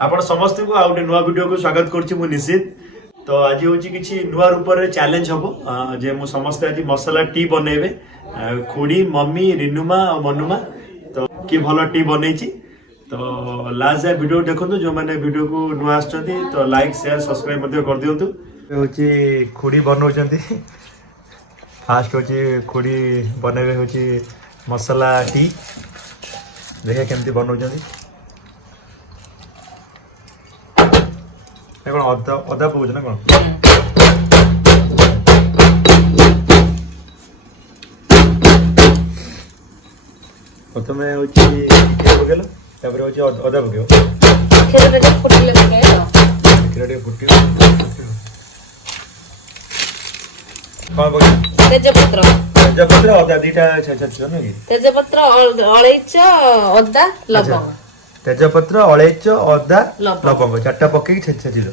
आपण समस्त को आउटे नुआ वीडियो को स्वागत करछि मु निश्चित। तो आज होछि किछि नुआ रूप रे चैलेंज हबो जे मु समस्त आज मसाला टी बनेबे खुडी मम्मी रिनुमा और मनुमा तो की भलो टी बनेछि। तो लास्ट जा वीडियो देखंतु जो माने वीडियो को नुआ आछथि तो लाइक शेयर सब्सक्राइब मध्य कर दियंतु। होछि खुडी बनौचंती फास्ट होछि खुडी बनेबे होछि मसाला टी देखा केमती बनौचंती कौन अदा अदा पकाउछ ना कौन प्रथम होची पकेलो तापर होची अदा पकेओ खेरटे जे फुटिले पकेयो खेरटे फुटियो कौन पके तेजपत्र अदा दीटा छछ छ न की तेजपत्र अलैच अदा लवंग तेजपत्र अलैच अदा लवंग चारटा पके छछ खेरटा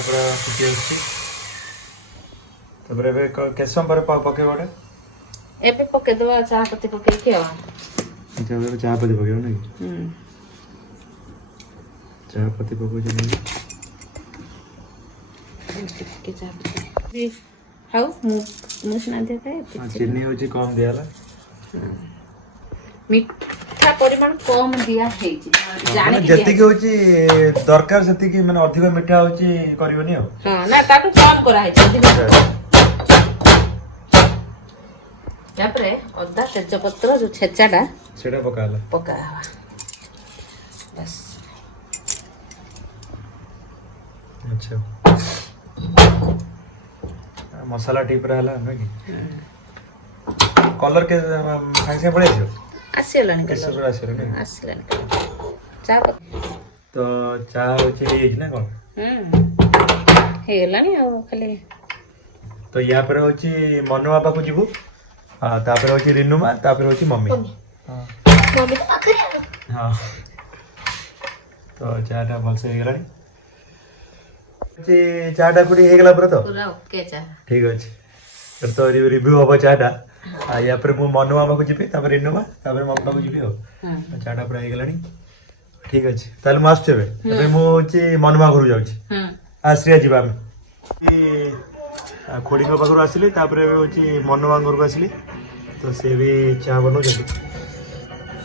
पूरा फुटी अछि तबरे बे केसम पर पके बडे एपे पके दवा चाह पत्ती पके के जब चाह पत्ती पके ना चाह पत्ती पको जे के चाह पत्ती हाउ मुस ना दे पे चीनी होची कम दियाला मीठा परिमाण कम दिया है जाने के जति के होची दरकार जति के माने अधिक मीठा होची करिवनी हो हां ना ताको कम करा है तापरे अदा तेजपत्र जो छेचाडा सेडा पका बस अच्छा मसाला टीप रहला न की कलर के सांगे से पड़े जो आसिलानी कलर आसिलानी चाह तो चाह होची हे ना कोन हेलानी आ खाली तो या पर होची मनु बाबा को जीवु तापर होची रिनुमा तापर होची मम्मी मम्मी तो आखिर हां तो चाटा भलसे हे गेलानी चाटा कुडी हे गेला पर तो पूरा ओके चाह ठीक अछि तो रिव्यू होबो चाटा या पर मु मनु बाबा को जीबे तापर रिनुमा तापर मम्मा को जीबे हो चाटा पूरा हे गेलानी ठीक अछि ताल मास चबे तबे मु होची मनुमा घर जाउची आश्रिया जीबा हम खोड़ी को पाखर आसिले तापर होची मनुमा घर को आसिले तो से भी चाह बनो जल्दी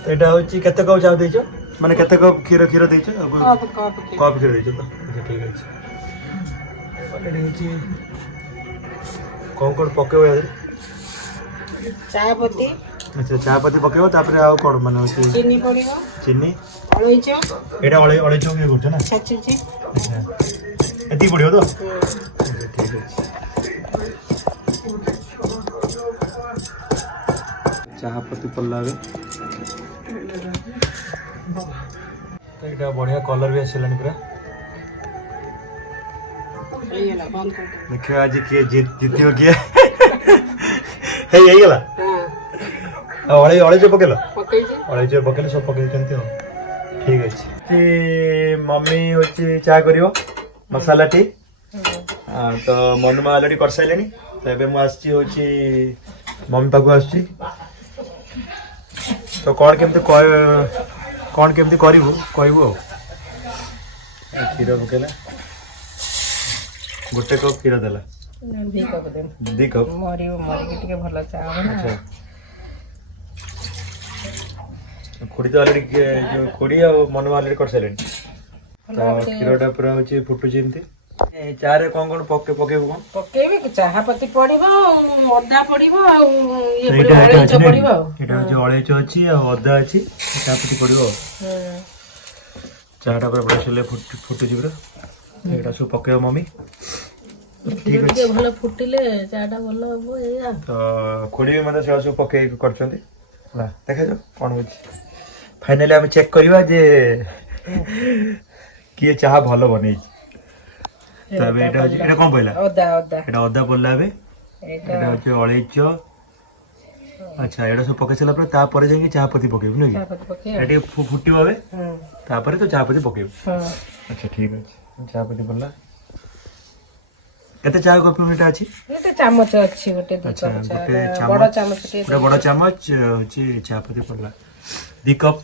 तो एटा होची केते कप चाह देचो माने केते कप खीर देचो कप खीर देचो तो ठीक अछि ऑलरेडी होची कोन पकेओ यार चाह पत्ती अच्छा चाह पत्ती पकेओ तापर आ कोन माने होची चीनी पड़ियो चीनी अलैचो एटा अलैचो के करछ ना छछ अच्छा एती पड़ियो तो ठीक अछि चाह पत्ती पल्लावे एटा बढ़िया कलर भी आसिलानी पूरा येला बंद कर देखिए आज किए जीतियो किए हे यही गला हां अळे जो पकेलो सब पके चंती हो ठीक अछि कि मम्मी होची चाह करियो मसाला टी तो मनुमा ऑलरेडी कर साइलेनी तो एबे मु आछि होची मम्मी पाकु आछि तो कौन केमती करिवु कहबो खीर पकेला गोटे कप खीर देला दी कप मरी के टिके भलो चाह ना अच्छा खुड़ी तो ऑलरेडी जो खुड़ी और मनु ऑलरेडी कर साइलेनी तो खीरटा पूरा होची फुटु जेमती चारे कोन पकेबो कोन पकेबे चाह पत्ती पड़िबो अदा पड़िबो आ ये अलैच पड़िबो एटा जो अलैच अछि आ अदा अछि चाह पत्ती पड़िबो चाहटा पूरा बड़ा छले फुटु जिबरा एटा सब पकेबो मम्मी ठीक अछि भलो फुटिले चाहटा भलो हबो एया तो खुड़ी मतलब से सब पके करछंती ला देखा जो कोन होछि फाइनली हम चेक करबा जे किए चाह भलो बनै तबे एटा कोन पहिला अदा एटा अदा पड़ला बे एटा होछि अलैच अच्छा एटा सब पके सला पर ता पर जाके चाह पत्ती पकेब नै एटी फुटी होबे ता पर तो चाह पत्ती पकेब अच्छा ठीक अछि चाह पत्ती पड़ला केते चाय कप मिटा अछि ଗୋଟେ ଚାମଚ ଅଛି ଗୋଟେ ଦି अच्छा କପ ଚା गोटे ବଡ चामच ଚାମଚ ଟିକେ पूरा बड़ा चामच होची चाय पत्ती पड़ला 2 कप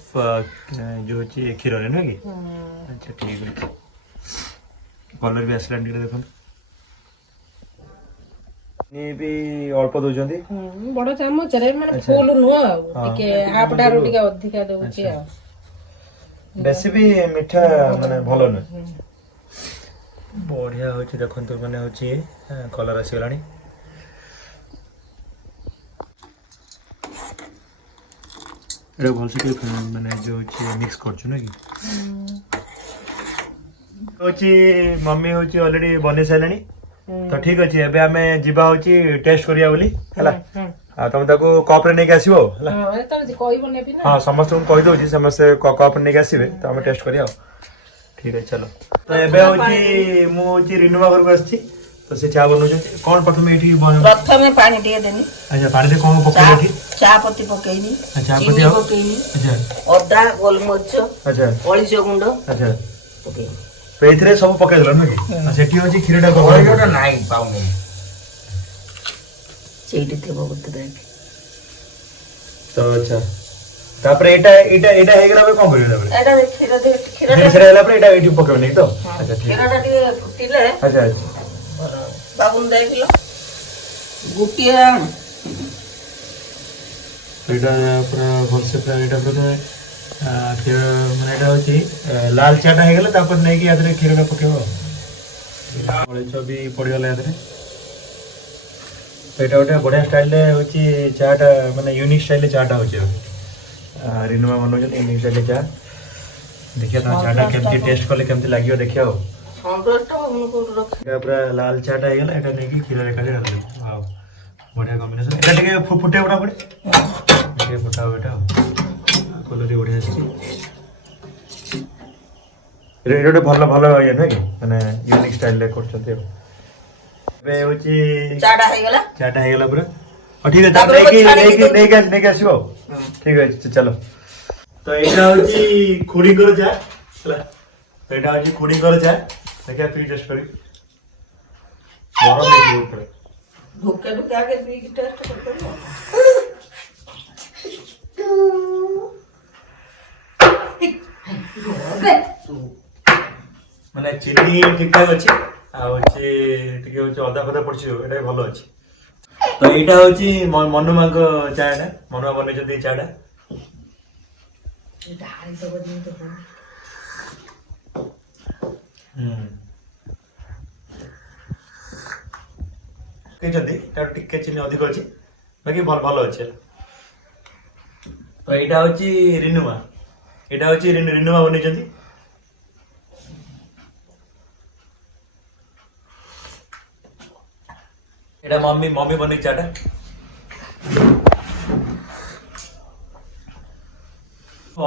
जो होची क्षीर रे न कि अच्छा ठीक है कलर भी आसला टिके देखो ये भी अल्प दोजंती ବଡ ଚାମଚରେ ମାନେ ଫୁଲ ନୁହଁ ଆଉ ଟିକେ ହାଫ ଠାରୁ ଟିକେ ଅଧିକା ଦଉଛି ଆଉ बेसी भी मीठा माने भलो न बढ़िया होची देखंतु माने होची कलर आसीलानी एटा भल से माने जो होची मिक्स करछु ना कि होची मम्मी होची ऑलरेडी बने साइलानी तो ठीक अछि एबे हमें जिबा होची टेस्ट करिया बोली हला आ तुम ताको कप रे नै आसीबो हला हां त कहबो नेबी ना हां समस्त को कहि दोची समस्त कप रे नै आसीबे तो हमें टेस्ट करिया ठीक है चलो तो एबे होची मु होची रिनुवा घर को आछि तो से चा बनउ छै कोन प्रथम एठी प्रथमे पानी ଟିକେ देनी अच्छा पानी दे कोन पके एठी चा पत्ती पकेइनी अच्छा चीनी पकेइनी अच्छा अदा गोलमरिच अच्छा अळीच गुंड अच्छा पकेइनी तो एथरे सब पके देलो न कि आ सेठी होची खीरटा को ओटा नाइ पाउनी ସେଇଠି ଥିବ ଗୋଟେ ବ୍ୟାଗ तो अच्छा तापर एटा एटा एटा हे गेला बे कोन करियो तापर ଏଟା କ୍ଷୀର କ୍ଷୀର फिर हेला पर एटा एठी पके नै तो अच्छा ठीक କ୍ଷୀରଟା ଟିକେ ଫୁଟିଲେ अच्छा अच्छा ବାବୁନ ଦେଖିଲ ଗୋଟିଏ एटा पूरा भल से पूरा एटा पूरा खीर माने एटा होची लाल चाटा हे गेला तापर नै कि आदरे खीरटा पकेबो पळे छबी पडिगला आदरे एटा ओटा बढ़िया स्टाइल ले होची चाटा माने यूनिक स्टाइल ले चाटा होची रिनुमा बनौ जे यूनिक स्टाइल ले चा देखिया तो चाटा केमती टेस्ट करले केमती लागियो देखिया हो ସନ୍ତୋଷଟା ମୁଁ କୋଉଠି ରଖି एटा पूरा लाल चाटा हे गेला एटा नै कि खीर रे काढे रख वाओ बढ़िया कॉम्बिनेशन एटा टिके फुटे उडा पड़े टिके फुटाओ एटा कलर भी बढ़िया अछि रेडो भलो भलो ये न कि माने यूनिक स्टाइल ले करछते बे होची ଚାଟା ହେଇଗଲା चाटा हे गेला पूरा और ठीक है तब नहीं के आसीबो ठीक है चलो तो एटा होची खुडी कर जा चला तो एटा होची खुडी कर जा देखा पी टेस्ट करी गरम देखि पड़े ढुके ढुके आगे पी की टेस्ट करते माने चीनी ठीक ठाक अछि आ होची टिके होची अदा फदा पड़छि एटा भलो अछि तो एटा होची मनुमा को चाटा मनुमा बनै जदी चाटा ଏଟା ହାରି ଦବ ଦିନ ତ के जदी तार टिके चीनी अधिक अछि बाकी भलो अछि तो एटा होची रिनुमा एटा होची रिनुमा बनै जदी एटा मम्मी मम्मी बनै चाटा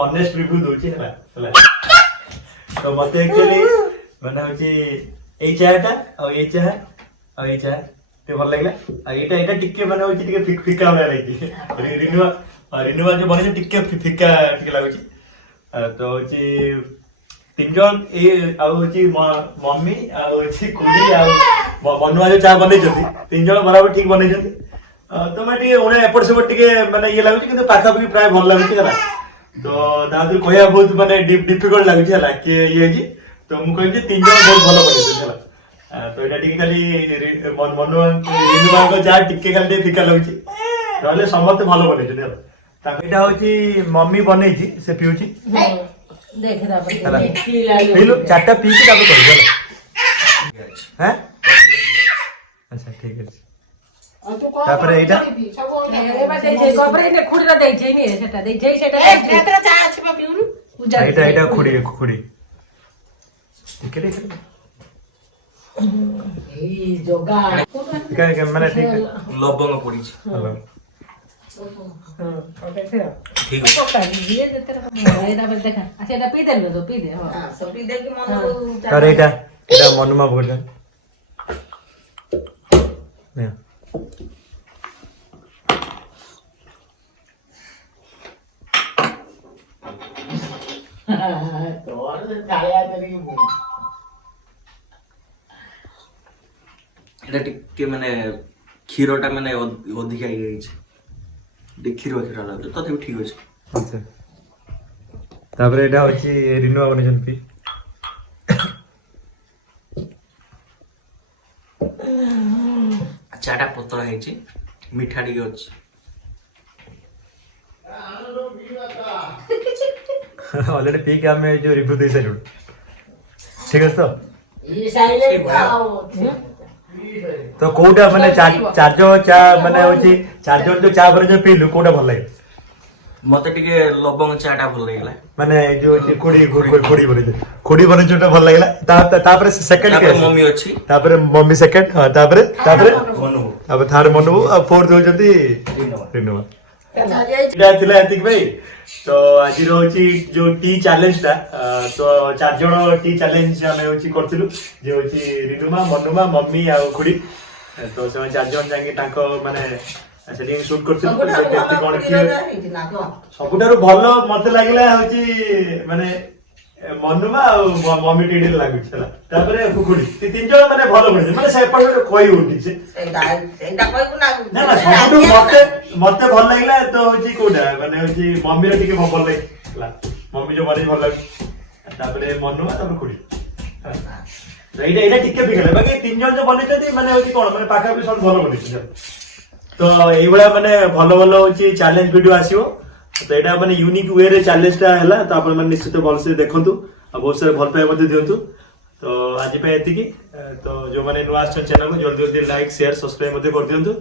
ऑनेस्ट रिव्यू दोची है ना तो मते एक्चुअली माने होची ए चाटा और ए चाय और ए चाय ते भल लागला आ एटा एटा टिके माने होची टिके फिका वाला लागी रिनुवा जो बने टिके फिका टिके लागुची तो होची तीन जन ए आ होची मम्मी आ होची कुड़ी आ मनुआ जो चा बनै जति तीन जन बराबर ठीक बनै जति तो मैं टिके ओने एपट सेपट टिके माने ये लागुची किंतु पाखा भी प्राय भल लागुची हला तो दादू कहया बहुत माने डिफिकल्ट लागुची हला कि ये जी तो मु कहि जे तीन जन बहुत भलो बनै हला तो एटा टिके खाली मनुआ रिनुवा को चा टिके खाली फिका लागुची रहले समस्त भलो बनै जति हला ताके एटा होची मम्मी बनै छी से पिउची देख रा हला पी लायो पीलो चाटा पी के ताको कर हला हैं अच्छा ठीक है तापर एटा एबा देई छै कपरे ने खुडरा देई छै ने सेटा देई छै सेटा एतरा चा अछि बा पिउनु पूजा एटा एटा खुडी ठीक है ए जोगा क्या माने ठीक है लवंग पड़ी छै हेलो ओके फिर ठीक तो का दिए जे तेरा एदा बस देखा अच्छा एदा पी देलो तो पी दे हां सब पी दे कि मन तार एटा मनुमा बोल ने এটা টিকে মানে ক্ষীরটা মানে ଅଧିକା ହେଇଯାଇଛି ଟିକେ କ୍ଷୀର ଲାଗୁଛି ତଥାପି ଠିକ ଅଛି। ଆଚ୍ଛା ତାପରେ ଏଇଟା ହଉଛି ରିନୁ ବାବୁ ବନେଇଛନ୍ତି ଚାଟା ପତଳା ହେଇଛି ମିଠା ଟିକେ ଅଛି। ऑलरेडी पी के हमें जो रिव्यू दे साइलु ठीक है तो कोटा माने चार्जो चा माने होची चार्जो जो चा बने जो पीलु कोटा भल लागे मते टिके लवंग चाटा भल लागला माने जो खोड़ी बने जोटा भल लागला तापरे सेकंड के मम्मी अछि तापरे मम्मी सेकंड तापरे मनु अब थार मनु और फोर्थ होचंती रिनोवा इटा थिला एतिक भाई तो आज रोची जो टी चैलेंज था तो 4 जण टी चैलेंज हमें होची करथिलु जे होची रिनुमा मनुमा मम्मी आ खुडी तो से 4 जण जांगे ताको माने सेटिंग शूट करथिलु तो केति कोन की सबुठारु भलो मते लागला होची माने मनुमा आ मम्मी टीडी लागु छला तापरे खुडी तीन जण माने भलो बने माने से पर कोई उठी से एटा कहबु ना ना सबुठु मते भल लागला तो होची कोडा माने होची मम्मी रे टिके भल लागला मम्मी जो मारे भल लाग तापरे मनुमा तापर खुडी एटा टिके बिगले बाकी तीन जण जो बने जति माने होची कोन माने पाखा भी सब भलो बने तो एई बळा माने भलो भलो होची चैलेंज वीडियो आसीओ तो एटा माने यूनिक वे रे चैलेंज ता हला तो आपण माने निश्चित भल से देखंतु आ बहुत सारे भल पाए मध्ये दियंतु तो आज पे एति की तो जो माने नुआस चैनल को जल्दी जल्दी लाइक शेयर सब्सक्राइब मध्ये कर दियंतु